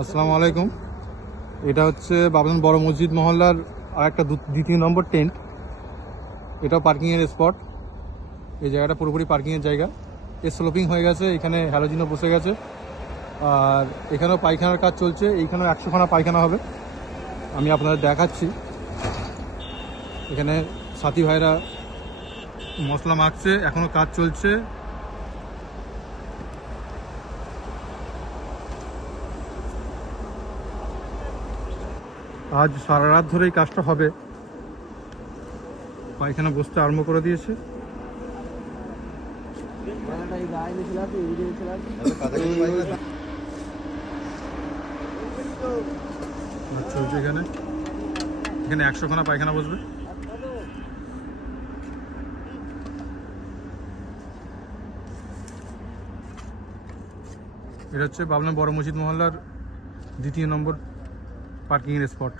আসসালামু আলাইকুম। এটা হচ্ছে বাবলান বড় মসজিদ মহল্লার আর একটা দ্বিতীয় নম্বর টেন্ট। এটাও পার্কিংয়ের স্পট। এই জায়গাটা পুরোপুরি পার্কিংয়ের জায়গা। স্লোপিং হয়ে গেছে, এখানে হ্যালোজিনও বসে গেছে, আর এখানেও পায়খানার কাজ চলছে। এইখানেও 100খানা পায়খানা হবে, আমি আপনাদের দেখাচ্ছি। এখানে সাথী ভাইরা মশলা মাখছে, এখনও কাজ চলছে। আজ সারা রাত ধরেই কাজটা হবে। পায়খানা বসতে আরম্ভ করে দিয়েছে। চলছে এখানে এখানে 100খানা পায়খানা বসবে। এটা হচ্ছে বাবলান বড় মসজিদ মহল্লার দ্বিতীয় নম্বর পার্কিংয়ের স্পট।